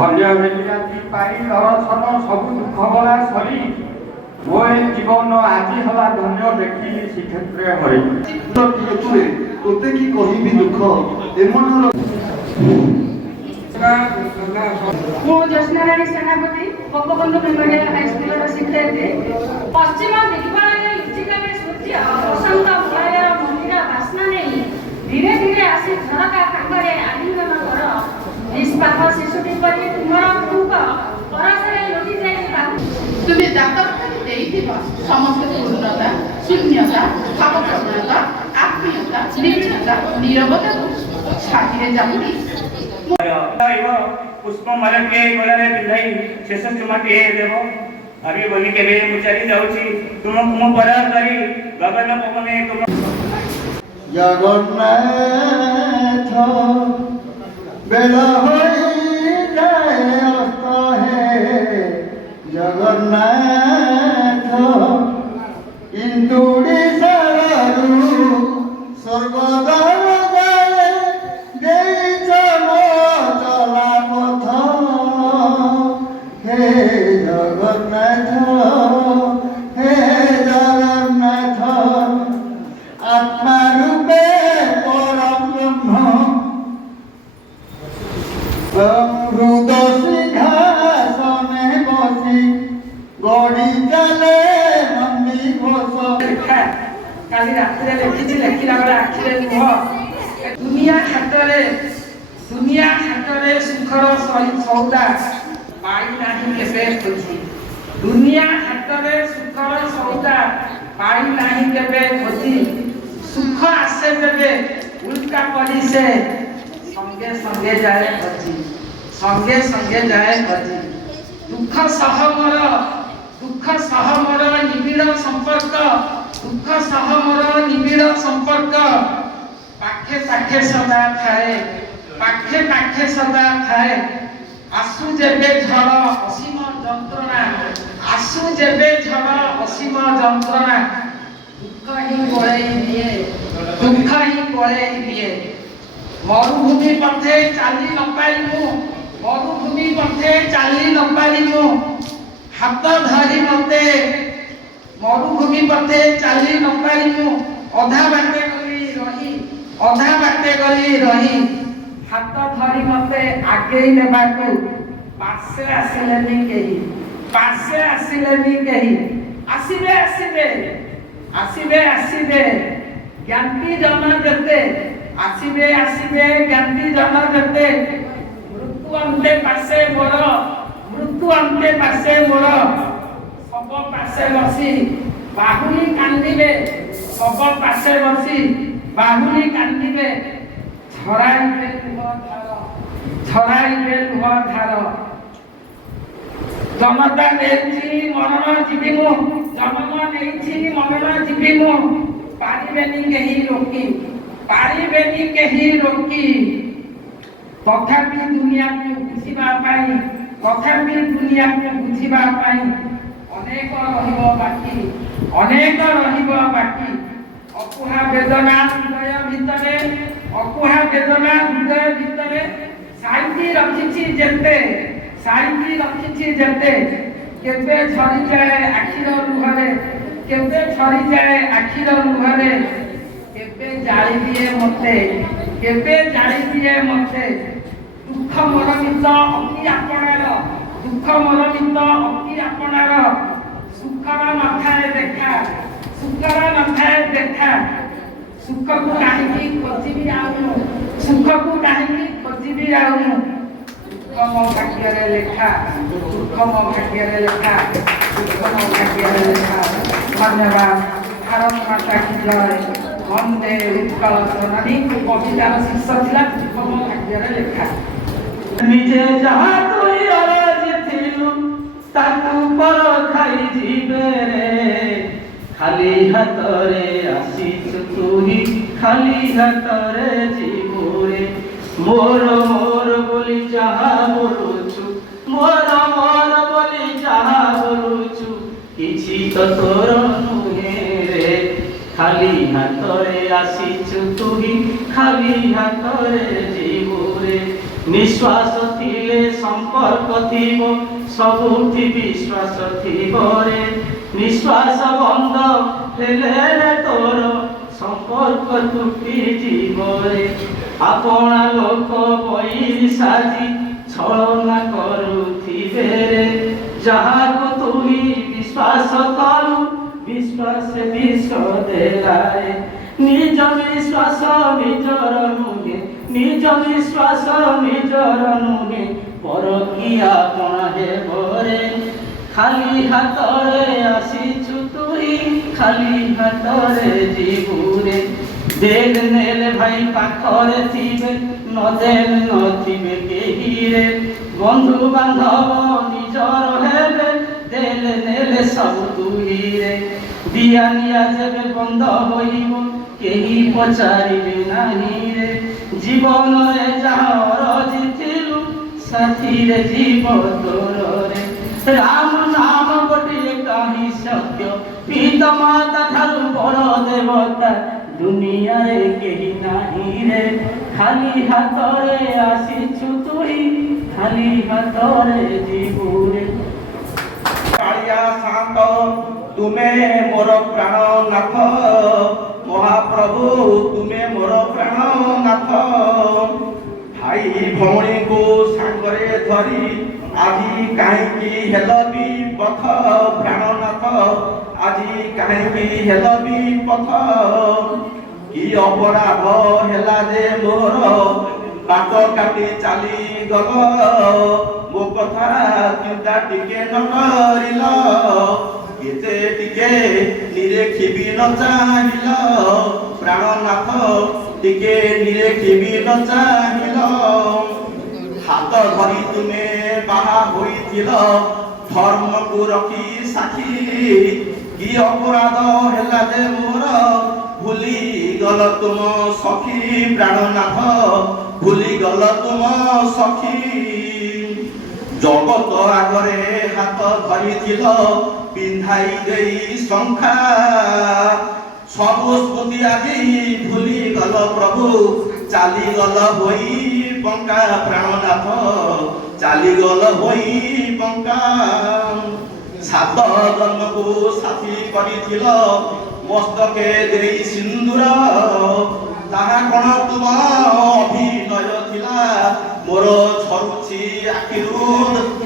ଧନ୍ୟ ହେଲି ଆଜି ପାଇ ଦର୍ଶନ ସବୁ ଦୁଃଖ ଗଲା ସରି ମୋ ଏ ଜୀବନ ଆଜି ହେଲା ଧନ୍ୟ ଦେଖିଲି ଶ୍ରୀକ୍ଷେତ୍ରରେ ହରି। তোতে কি কহিবি দুঃখ এমনর ମୁଁ ଜ୍ୟୋତ୍ସ୍ନାରାଣୀ ସେନାପତି ଗୋପବନ୍ଧୁ ମେମୋରିଆଲ ହାଇସ୍କୁଲର ଶିକ୍ଷୟିତ୍ରୀ। ପଶ୍ଚିମ ଦିଗ୍ବଳୟରେ ଲୁଚିଗଲେ ସୂର୍ଯ୍ୟ ବସନ୍ତ ଭୟର ମନ୍ଦିର ବାସ୍ନା ନେଇ ଧୀରେ ଧୀରେ ଆସି ଝରକା ପାଖରେ ଆଲିଙ୍ଗନ କର। ନିଷ୍ପାପ ଶିଶୁଟି ପରି ତୁମର ମୁଖ ପରଶରେ ଲୋଟି ଯାଇଥିବା তুমি দাতব্য ଦେଇଥିବା ସମସ୍ତ ପୂର୍ଣ୍ଣତା ଶୂନ୍ୟତା ଭାବପ୍ରବଣତା ଆତ୍ମୀୟତା ନିର୍ଜନତା ନିରବତାକୁ ଛାତିରେ ଜାବୁଡ଼ି पुष्प मलके गलारे पिंधाई शेष चुमाटी देव अभी बोली के मुचारी जाउची तुम कुम परार करी गगन पवने तुम जगन्नाथ बेला होई जाए अस्त है जगन्नाथ इंदुड़ी सारू स्वर्गदान जाए देई चलो चला पथ हे जगन्नाथ हे जगन्नाथ आत्मा रूपे परम ब्रह्म हृद सिंहासने बसी गड़ी चले नंदी घोष। काली रात्रि लिखी लेखिला बेले आखिरे लुह दुनिया हाथरे सुखर सौदा पाई नाही केबे खोजी दुनिया हाथरे सुखर सौदा पाई नाही केबे खोजी सुख आसे देबे उल्का पड़ी से संगे संगे जाए खोजी संगे संगे जाए खोजी दुख सह मोर निबिड़ संपर्क दुख सह मोर निबिड़ संपर्क पाखे पाखे सदा थाए पाखे पाखे सदा थाए आसु जेबे झड़ असीम जंत्रणा आसु जेबे झड़ असीम जंत्रणा दुख ही पड़े दिए मरुभूमि पथे चाली न पाइमु मरुभूमि पथे चाली न पाइमु हाथ धरी मते मरुभूमि पथे चाली न पाइमु अधा बाटे गली हाथ धरी मते आगे नेबाकू पासे आसिलेनी केही आसिबे ज्ञानी जन देते आसिबे ज्ञानी जन देते मृत्यु अंते पासे मोर सब पासे बसी बाहुली कांदिबे सब पासे बसी बाहुली कांदिबे छराइबे लुह धार जनता नेछि मरण जीविमु जन्म नेछि मरण जीविमु पारिबेनी केही रोकी तथापि दुनिया को बुझिबा पाई अनेक रहिब बाकी अकुहा वेदना हृदय भितरे साइती रखिछि जेते केबे झरी जाए आखिर लुहरे केबे जाली दिए मते दुख मोर मित अति आपणार सुखर नथाए देखा सुख को काहींकी खोजिबी आउनु दुख मो भाग्ୟରେ लेखा धन्यवाद। भारत माता की जय वंदे उत्कल जननी कवितार शीर्षक थिला दुख मो भाग्ୟରେ लेखा निजे जहाँ तुई अरज थिलु ताकू पर खाई जीवे रे खाली हाथरे आसीछु तुही खाली हाथरे जीवो रे मोर बोली जहाँ बोलुछु मोर बोली जहाँ बोलुछु किछि तो तोर नुहे रे खाली हाथरे आसीछु तुही खाली हाथरे जीवो रे निश्वास थिले संपर्क थिबो सबुठी विश्वास थिबो रे निश्वास बंद हेले तोर संपर्क तुटी जीव रे आपना लोक बई साजी छलना करुथिबे रे जहाँ को तू ही विश्वास करू विश्वास विश्व देलाए निज विश्वास निजर नुहे निज विश्वास निजर नुहे पर कि आपना हेबो रे खाली हाथरे आसीछु तुई खाली हाथरे जीवु रे देल नेल भाई पाखरे थिबे न देल नथिबे केही रे बंधु बांधव निजर हेबे देल नेल सब तुई रे दिया निया जेबे बंध होइबो केही पचारिबे नाही रे जीवन रे जहाँ जिथिलु साथी रे जीव तोर रे राम नाम गोटे काही सत्य पिता माता ठारू बड़ देवता दुनिया रे केही नाही रे खाली हाथरे आसीछु तुई खाली हाथरे जीवु रे कालिया शांत तुमे मोर प्राणनाथ महाप्रभु तुमे मोर प्राणनाथ भाई भौणी को सांगरे धरी আজি কাহিকি হেল বিপথ প্রাণনাথ আজি কাহিকি হেল বিপথ কি অপরাধ হেলা যে মোর বাট কাটি চালি গল মো কথা চিন্তা টিকে ন করিল কেতে টিকে নিরেখিবি ন চাহিল প্রাণনাথ টিকে নিরেখিবি ন চাহিল হাত ধরি তুমি বাহা হইছিল ধর্মକୁ রখি সাক্ষী কি অপরাধ হেলা যে মোর ভুলি গল তুম সখী প্রাণনাথ ভুলি গল তুম সখী জগত আগরে হাত ধরিছিল পিন্ধাই দেই শঙ্খা সবু স্মৃতি আজি ভুলি গল প্রভু চালি গল হই বঙ্কা প্রাণনাথ চালি গল হই বঙ্কা সাত জন্মকু সাথী করিছিল মস্তকে দেই সিন্দুর তাহা কোন তুম অভিনয় থিলা মোর ঝরুছি আখিরু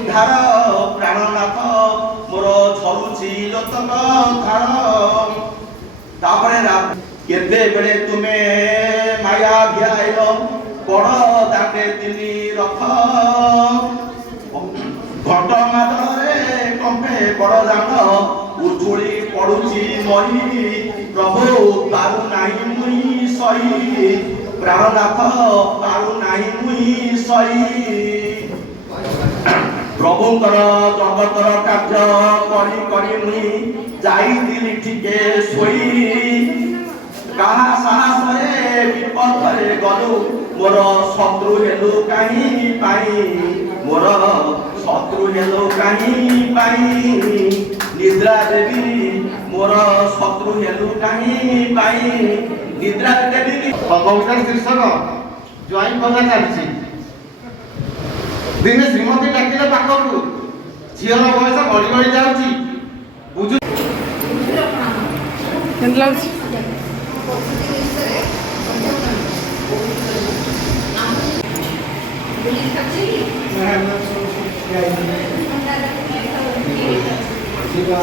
ধার প্রাণনাথ মোর ঝরুছি লোতক ধার তারপরে কেতেবেলে তুমে মায়া ভিয়াইল বড় দাঁতে তিনি রথ ঘট মাদরে কম্পে বড় দাঁত উজুড়ি পড়ুছি মরি প্রভু পারু নাই মুই সই প্রাণনাথ পারু নাই মুই সই প্রভুঙ্কর জগতর কার্য করি করি মুই যাইଥିଲି ঠিকে শোই কাহা সাহসরে বিপথরে গলু মোর শত্রু হেলু কাহি পাই মোর শত্রু হেলু কাহি পাই নিদ্রা দেবী মোর শত্রু হেলু কাহি পাই নিদ্রা দেবী কবিতার শীর্ষক জয় খোঁজা চালিছি দিনে শ্রীমতী ডাকিলে পাখକୁ ଝିଅର ବୟସ ବଢି ବଢି ଯାଉଛି ବୁଝୁ କେମିତି ଲାଗୁଛି? ଯିବା